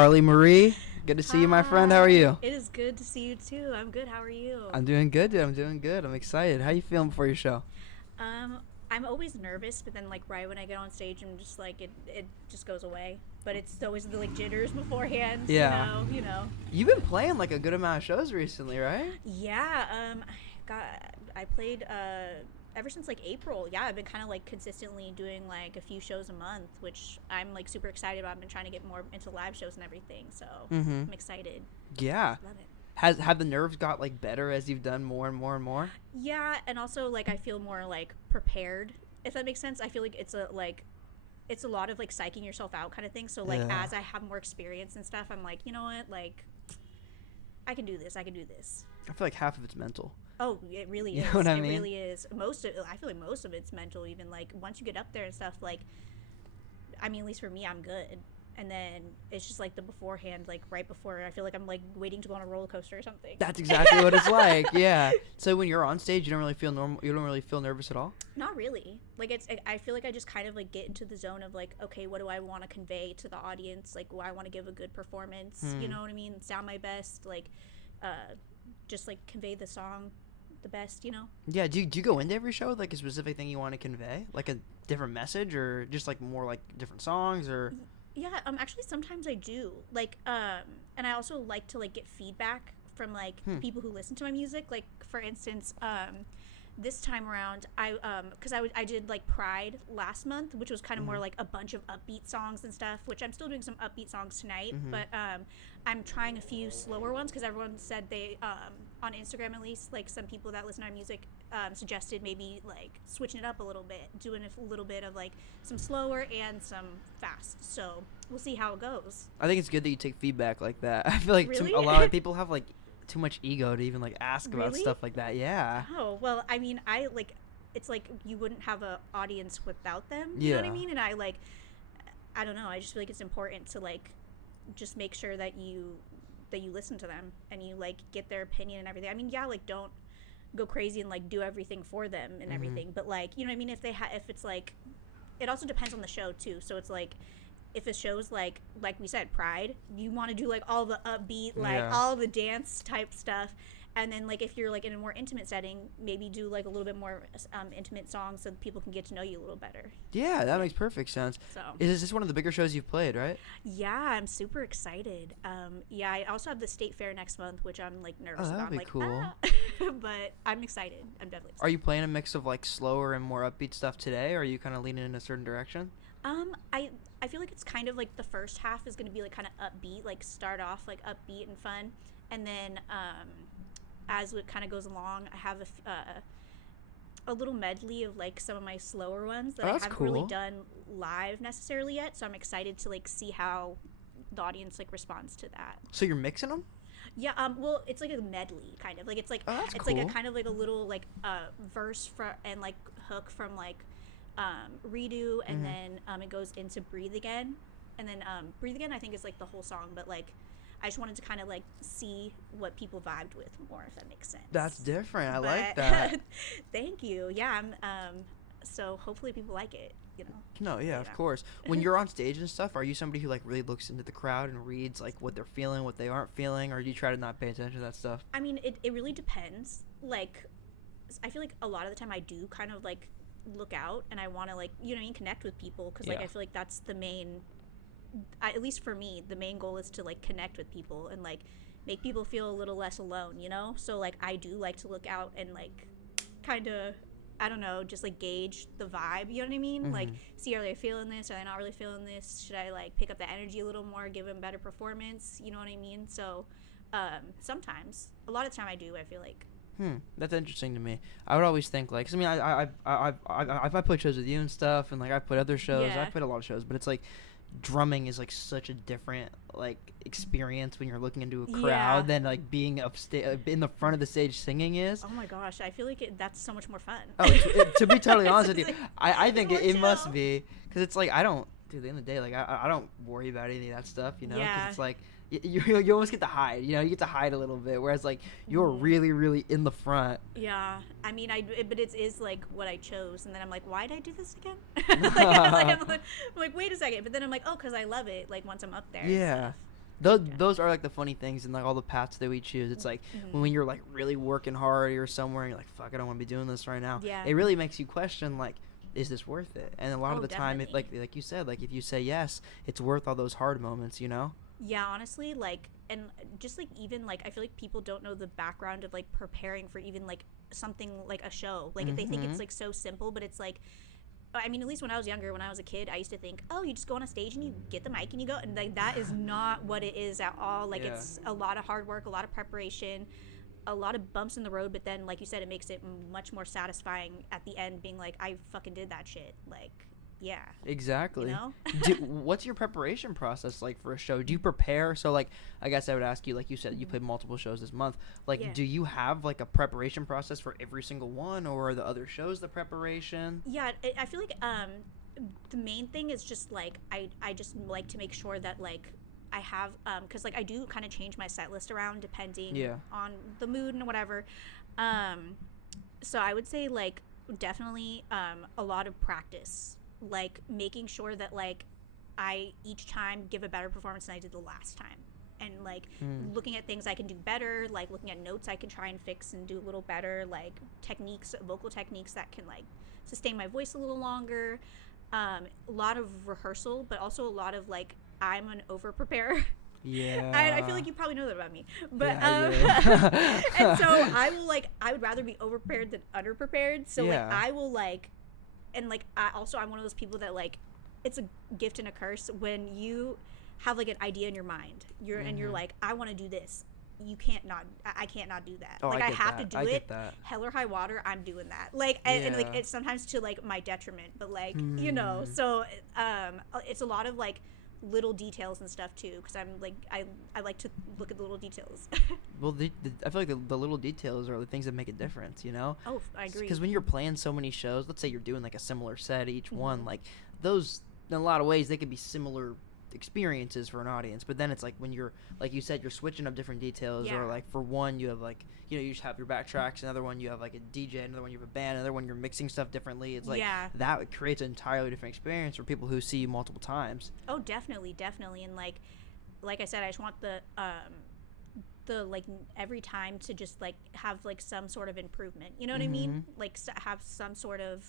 Carly Marie. Good to see you, my friend. How are you? It is good to see you too. I'm good. How are you? I'm doing good, dude. I'm doing good. I'm excited. How you feeling before your show? I'm always nervous, but then like right when I get on stage, I'm just like it just goes away. But it's always the like jitters beforehand. Yeah. You know. You've been playing like a good amount of shows recently, right? Yeah. I played ever since like April. Yeah, I've been kind of like consistently doing like a few shows a month, which I'm like super excited about. I've been trying to get more into live shows and everything, so I'm excited. Yeah. Love it. Have the nerves got like better as you've done more and more and more? Yeah, and also like I feel more like prepared, if that makes sense. I feel like it's a lot of like psyching yourself out kind of thing. So like as I have more experience and stuff, I'm like, you know what, like I can do this. I feel like half of it's mental. Oh, it really is. You know what I mean? It really is. I feel like most of it's mental. Even like once you get up there and stuff, like I mean, at least for me, I'm good. And then it's just like the beforehand, like right before, I feel like I'm like waiting to go on a roller coaster or something. That's exactly what it's like. Yeah. So when you're on stage, you don't really feel normal. You don't really feel nervous at all. Not really. Like I feel like I just kind of like get into the zone of like, okay, what do I want to convey to the audience? Like, I want to give a good performance. You know what I mean? Sound my best. Like, just like convey the song the best. You know? Yeah. Do you go into every show with like a specific thing you want to convey, like a different message, or just like more like different songs, or? Yeah, actually sometimes I do. Like, and I also like to like get feedback from like people who listen to my music. Like, for instance, this time around, because I did like Pride last month, which was kind of more like a bunch of upbeat songs and stuff, which I'm still doing some upbeat songs tonight, but I'm trying a few slower ones because everyone said they, on Instagram at least, like some people that listen to my music suggested maybe like switching it up a little bit, doing a little bit of like some slower and some fast. So we'll see how it goes. I think it's good that you take feedback like that. I feel like Really? a lot of people have like too much ego to even like ask about Really? stuff like that. Yeah. Oh, well, I mean, I like, it's like you wouldn't have an audience without them. You know what I mean? And I don't know. I just feel like it's important to like just make sure that you listen to them and you like get their opinion and everything. I mean, yeah, like don't go crazy and like do everything for them and everything, but like, you know what I mean? If it's like, it also depends on the show too. So it's like, if a show's like we said, Pride, you want to do like all the upbeat, like all the dance type stuff. And then like if you're like in a more intimate setting, maybe do like a little bit more intimate songs so that people can get to know you a little better. Yeah, that makes perfect sense. So is this one of the bigger shows you've played, right? Yeah, I'm super excited. Yeah, I also have the state fair next month, which I'm like nervous that'd about. be Like, cool. but I'm excited. I'm definitely excited. Are you playing a mix of like slower and more upbeat stuff today, or are you kind of leaning in a certain direction? I feel like it's kind of like the first half is going to be like kind of upbeat, like start off like upbeat and fun, and then as it kind of goes along, I have a little medley of like some of my slower ones that I haven't really done live necessarily yet. So I'm excited to like see how the audience like responds to that. So you're mixing them? Yeah. Well, it's like a medley kind of like it's like it's cool. like a kind of like a little like verse and like hook from like Redo, and then it goes into Breathe Again, and then Breathe Again I think is like the whole song, but like I just wanted to kind of like see what people vibed with more, if that makes sense. That's different. I like that. Thank you. Yeah, so hopefully people like it, you know. No, yeah, of course. When you're on stage and stuff, are you somebody who like really looks into the crowd and reads like what they're feeling, what they aren't feeling, or do you try to not pay attention to that stuff? I mean, it really depends. Like, I feel like a lot of the time I do kind of like look out and I want to like, you know what I mean, connect with people, because like I feel like that's the main, at least for me, the main goal is to like connect with people and like make people feel a little less alone, you know. So like I do like to look out and like kind of, I don't know, just like gauge the vibe, you know what I mean? Like see, are they feeling this, are they not really feeling this, should I like pick up the energy a little more, give them better performance, you know what I mean? So sometimes, a lot of the time I do, I feel like. That's interesting to me. I would always think like, 'cause I mean, I've played shows with you and stuff, and like I've played other shows. I've played a lot of shows, but it's like drumming is like such a different like experience when you're looking into a crowd than like being in the front of the stage singing is. Oh my gosh, I feel like that's so much more fun. To be totally honest with you, like, I think it must be, because it's like I don't, dude, at the end of the day, like I don't worry about any of that stuff, you know, because it's like you almost get to hide, you know, you get to hide a little bit, whereas like you're really, really in the front. Yeah, I mean, but it is like what I chose, and then I'm like, why did I do this again? I'm like, wait a second, but then I'm like, oh, because I love it, like once I'm up there. Yeah. Those are like the funny things and like all the paths that we choose. It's like when you're like really working hard or somewhere and you're like, fuck, I don't want to be doing this right now. Yeah. It really makes you question like, is this worth it? And a lot of the time, if, definitely. like you said, like if you say yes, it's worth all those hard moments, you know? Yeah, honestly, like, and just like even like I feel like people don't know the background of like preparing for even like something like a show. Like they think it's like so simple, but it's like, I mean, at least when I was younger, when I was a kid, I used to think, oh, you just go on a stage and you get the mic and you go, and like that is not what it is at all. Like it's a lot of hard work, a lot of preparation, a lot of bumps in the road, but then like you said, it makes it much more satisfying at the end, being like, I fucking did that shit. Like, yeah, Exactly. you know. What's your preparation process like for a show? Do you prepare? So like, I guess I would ask you, like you said, you played multiple shows this month. Like, do you have like a preparation process for every single one, or are the other shows the preparation? Yeah, I feel like the main thing is just like I just like to make sure that like I have because like I do kind of change my set list around depending on the mood and whatever. So I would say like definitely a lot of practice, like making sure that like I each time give a better performance than I did the last time. And like looking at things I can do better, like looking at notes I can try and fix and do a little better, like techniques, vocal techniques that can like sustain my voice a little longer. A lot of rehearsal, but also a lot of like I'm an over preparer. Yeah. I feel like you probably know that about me, but Yeah, and so I would rather be over prepared than under prepared. So like I will like, and like I'm one of those people that like it's a gift and a curse when you have like an idea in your mind. And you're like, I want to do this. You can't not. I can't not do that. Like I have to do it. Hell or high water, I'm doing that. Like and like it's sometimes to like my detriment, but like you know. So it's a lot of like little details and stuff too, because I'm like I like to look at the little details. Well, I feel like the little details are the things that make a difference, you know? Oh, I agree. Because when you're playing so many shows, let's say you're doing like a similar set each one, like those in a lot of ways they could be similar experiences for an audience, but then it's like when you're like you said, you're switching up different details, or like for one you have like, you know, you just have your backtracks, another one you have like a DJ, another one you have a band, another one you're mixing stuff differently. It's like that creates an entirely different experience for people who see you multiple times. Oh, definitely. And like I said, I just want the like every time to just like have like some sort of improvement, you know what I mean, like have some sort of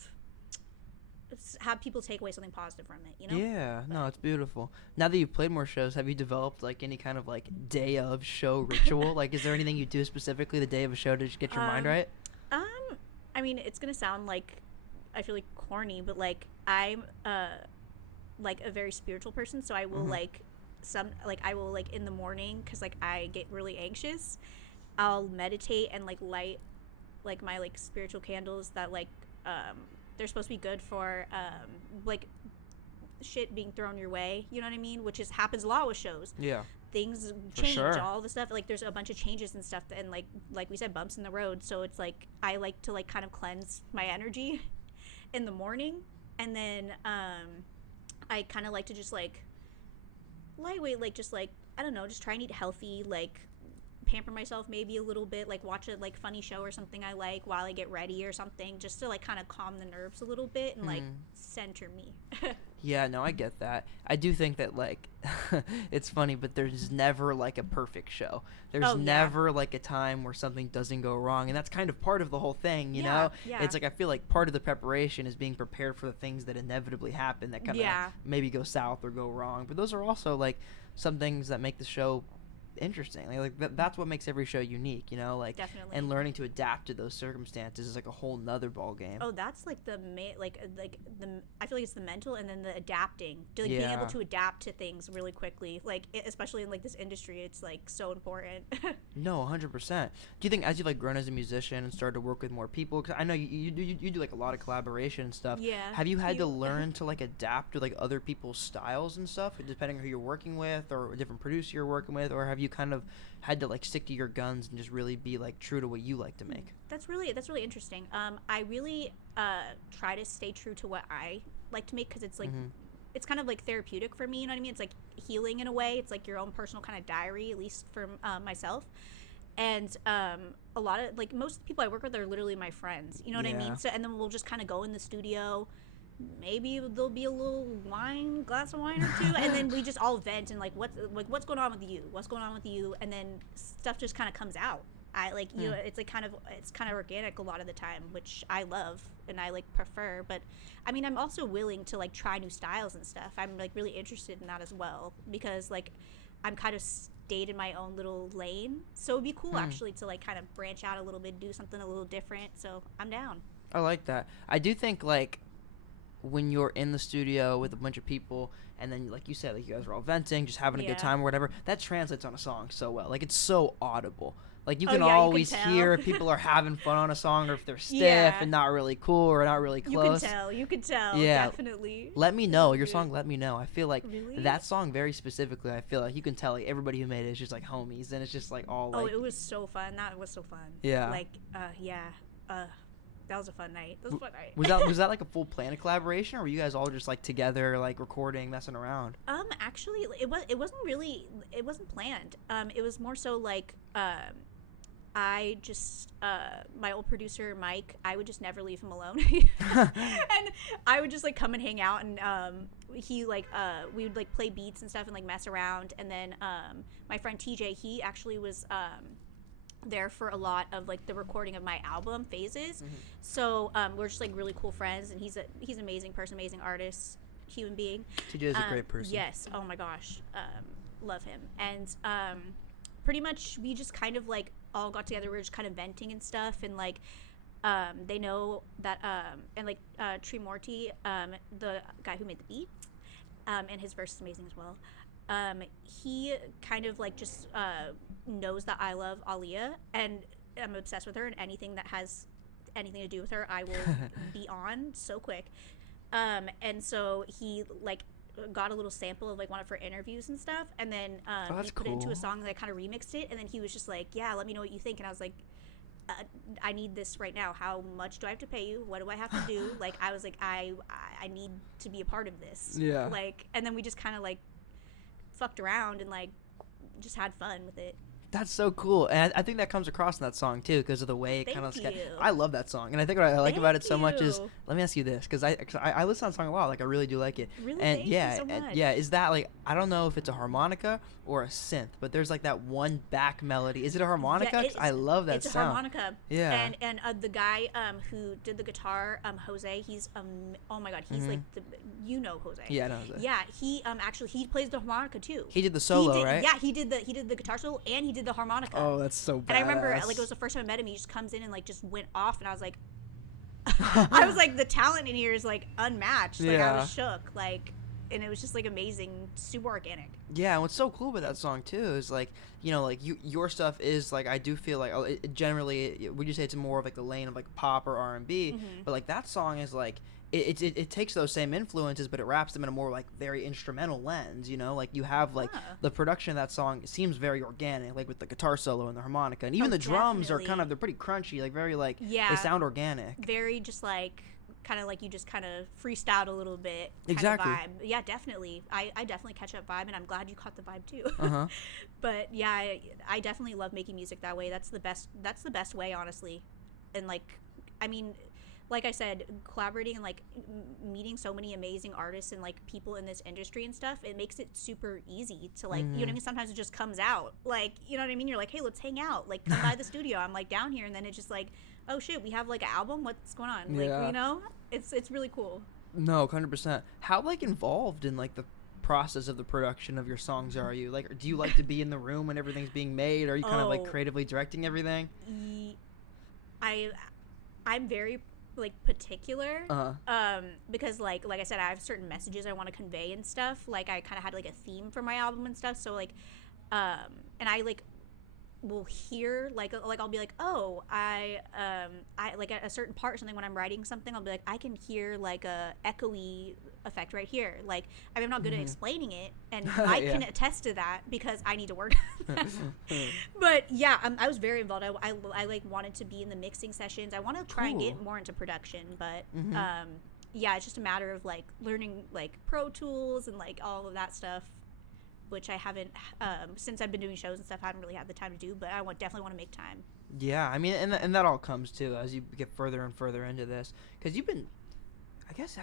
have people take away something positive from it, you know? Yeah, no, it's beautiful. Now that you've played more shows, have you developed like any kind of like day of show ritual? Like, is there anything you do specifically the day of a show to just get your mind right? I mean, it's gonna sound like I feel like corny, but like I'm like a very spiritual person, so I will like I will like in the morning, because like I get really anxious, I'll meditate and like light like my like spiritual candles that like they're supposed to be good for like shit being thrown your way, you know what I mean, which happens a lot with shows. Things change, all the stuff, like there's a bunch of changes and stuff, and like we said, bumps in the road. So it's like I like to like kind of cleanse my energy in the morning, and then I kind of like to just like lightweight, like just like I don't know, just try and eat healthy, like pamper myself maybe a little bit, like watch a like funny show or something I like while I get ready or something, just to like kind of calm the nerves a little bit and like center me. Yeah, no, I get that. I do think that like it's funny, but there's never like a perfect show. There's never like a time where something doesn't go wrong, and that's kind of part of the whole thing, you know? It's like I feel like part of the preparation is being prepared for the things that inevitably happen that kind of maybe go south or go wrong. But those are also like some things that make the show interesting. That's what makes every show unique, you know, like definitely. And learning to adapt to those circumstances is like a whole nother ball game. Oh, that's like the I feel like it's the mental, and then the adapting, like being able to adapt to things really quickly, like especially in like this industry, it's like so important. No, 100%. Do you think as you've like grown as a musician and started to work with more people, because I know you do like a lot of collaboration and stuff, have you had to learn to like adapt to like other people's styles and stuff, depending on who you're working with or a different producer you're working with, or have you kind of had to like stick to your guns and just really be like true to what you like to make? That's really interesting. I really try to stay true to what I like to make, because it's like it's kind of like therapeutic for me, you know what I mean? It's like healing in a way. It's like your own personal kind of diary, at least for myself. And a lot of like most people I work with are literally my friends, you know what I mean? So and then we'll just kind of go in the studio, maybe there'll be a little glass of wine or two, and then we just all vent and like what's going on with you, and then stuff just kind of comes out. I like, you know, it's like kind of organic a lot of the time, which I love and I like prefer. But I mean, I'm also willing to like try new styles and stuff. I'm like really interested in that as well, because like I'm kind of stayed in my own little lane, so it'd be cool actually to like kind of branch out a little bit, do something a little different. So I'm down. I like that. I do think like when you're in the studio with a bunch of people, and then like you said, like you guys are all venting, just having a good time or whatever, that translates on a song so well. Like it's so audible. Like you can always hear if people are having fun on a song, or if they're stiff and not really cool or not really close. You can tell. Yeah, definitely. Let Me Know, your song Let Me Know. I feel like that song very specifically, I feel like you can tell like everybody who made it is just like homies, and it's just like all like. Oh, it was so fun. That was so fun. Yeah. Like, that was a fun night. Was that like a full planned collaboration, or were you guys all just like together, like recording, messing around? Actually, it wasn't planned. It was more so like, I just, my old producer, Mike, I would just never leave him alone. And I would just like come and hang out, and, he like, we would like play beats and stuff and like mess around. And then, my friend TJ, he actually was, there for a lot of like the recording of my album Phases. So we're just like really cool friends, and he's an amazing person, amazing artist, human being. TJ is a great person. Yes. Oh my gosh. Love him. And pretty much we just kind of like all got together. We were just kind of venting and stuff, and like they know that and like Trimorty, the guy who made the beat, and his verse is amazing as well. He kind of like just knows that I love Aaliyah, and I'm obsessed with her, and anything that has anything to do with her I will be on so quick. And so he like got a little sample of like one of her interviews and stuff, and then he put it into a song, and I kind of remixed it, and then he was just like, yeah, let me know what you think. And I was like, I need this right now. How much do I have to pay you? What do I have to do? Like, I was like, I need to be a part of this. Yeah. Like, and then we just kind of like fucked around and like just had fun with it. That's so cool, and I think that comes across in that song too, because of the way it kind of. I love that song, and I think what I like about it so much is. Let me ask you this, because I listen to that song a lot. Like I really do like it. Really, and thank you so much. Is that like, I don't know if it's a harmonica or a synth, but there's like that one back melody. Is it a harmonica? Yeah, I love that sound. It's a harmonica. Yeah. And the guy who did the guitar, Jose, he's oh my god, he's like Jose. Yeah, I know Jose. Yeah, he actually he plays the harmonica too. He did the solo, right? Yeah, he did the guitar solo, and he did the harmonica. Oh, that's so badass. And I remember like it was the first time I met him. He just comes in and like just went off, and I was like, I was like, the talent in here is like unmatched. Like I was shook, like, and it was just like amazing, super organic. Yeah, and what's so cool about that song too is like, you know, like your stuff is like, I do feel like generally, would you say it's more of like the lane of like pop or R&B, but like that song is like. It takes those same influences, but it wraps them in a more like very instrumental lens, you know, like you have like the production of that song seems very organic, like with the guitar solo and the harmonica, and even the drums are they're pretty crunchy, like very like they sound organic, very just like kind of like you just kind of freestyled a little bit exactly vibe. Yeah, definitely. I definitely catch that vibe, and I'm glad you caught the vibe too. But yeah, I definitely love making music that way. That's the best way, honestly. And like, I mean, like I said, collaborating and like meeting so many amazing artists and like people in this industry and stuff, it makes it super easy to like, you know what I mean? Sometimes it just comes out, like, you know what I mean? You're like, hey, let's hang out, like come by the studio. I'm like down here, and then it's just like, oh shit, we have like an album. What's going on? Like, you know, it's really cool. No, 100%. How like involved in like the process of the production of your songs are you? Like, do you like to be in the room when everything's being made? Or are you kind of like creatively directing everything? I'm very like particular, because like I said, I have certain messages I want to convey and stuff. Like I kind of had like a theme for my album and stuff. So like, and I like will hear like I'll be like, oh, I like at a certain part or something when I'm writing something, I'll be like, I can hear like a echoey effect right here. Like I mean, I'm not good at explaining it, and I can attest to that because I need to work on that. But yeah, I was very involved. I like wanted to be in the mixing sessions. I want to try and get more into production, but yeah, it's just a matter of like learning like Pro Tools and like all of that stuff, which I haven't, since I've been doing shows and stuff, I haven't really had the time to do, but I definitely want to make time. Yeah, I mean, and that all comes too as you get further and further into this, because you've been, I guess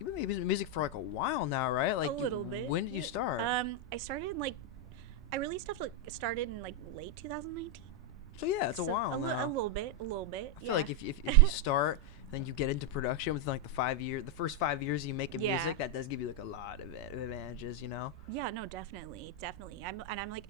you've been making music for like a while now, right? Like a little bit. When did you start? I started I released stuff started in late 2019. So yeah, it's a while now. A little bit. I feel like if you start, then you get into production within like the first 5 years you make music, that does give you like a lot of advantages, you know? Yeah, no, definitely. I'm like,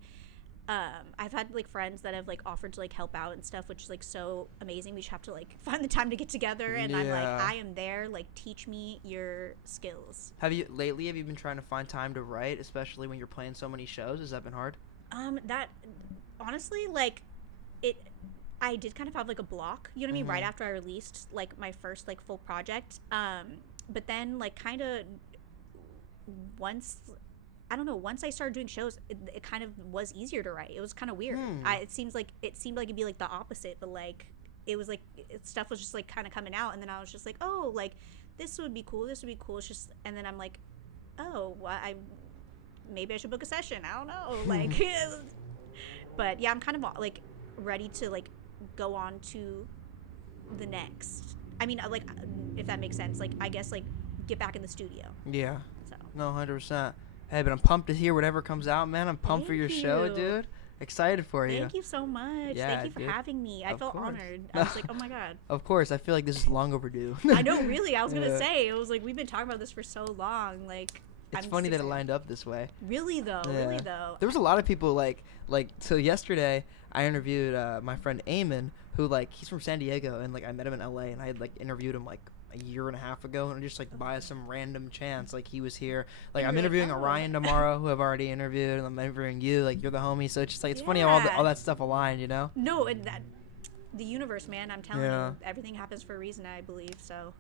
I've had like friends that have like offered to like help out and stuff, which is like so amazing. We just have to like find the time to get together, and I'm like, I am there. Like, teach me your skills. Have you been trying to find time to write, especially when you're playing so many shows? Has that been hard? That honestly, like, I did kind of have like a block, you know what I mean, right after I released like my first like full project. But then like kind of once I started doing shows, it kind of was easier to write. It was kind of weird. It seemed like it'd be like the opposite, but like it was like stuff was just like kind of coming out, and then I was just like, oh, like this would be cool. It's just, and then I'm like, oh, well, maybe I should book a session. I don't know, like, but yeah, I'm kind of like ready to like go on to the next. I mean, like, if that makes sense, like, I guess like get back in the studio. Yeah. So. No, 100%. Hey, but I'm pumped to hear whatever comes out, man. I'm pumped for your show, dude. Excited for you. Thank you so much. Yeah, thank you for having me. I felt honored. I was like, oh my god. Of course. I feel like this is long overdue. I know, really. I was gonna say, it was like, we've been talking about this for so long. Like, it's funny that it lined up this way. Really though. There was a lot of people like so yesterday I interviewed my friend Eamon, who like he's from San Diego, and like I met him in LA, and I had like interviewed him like a year and a half ago, and just like by some random chance like he was here. Like I'm interviewing Orion tomorrow, who I've already interviewed, and I'm interviewing you, like you're the homie. So it's just like it's funny how all that stuff aligned, you know? No, and that the universe, man, I'm telling you, everything happens for a reason, I believe. So